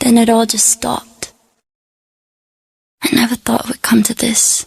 Then it all just stopped. I never thought it would come to this.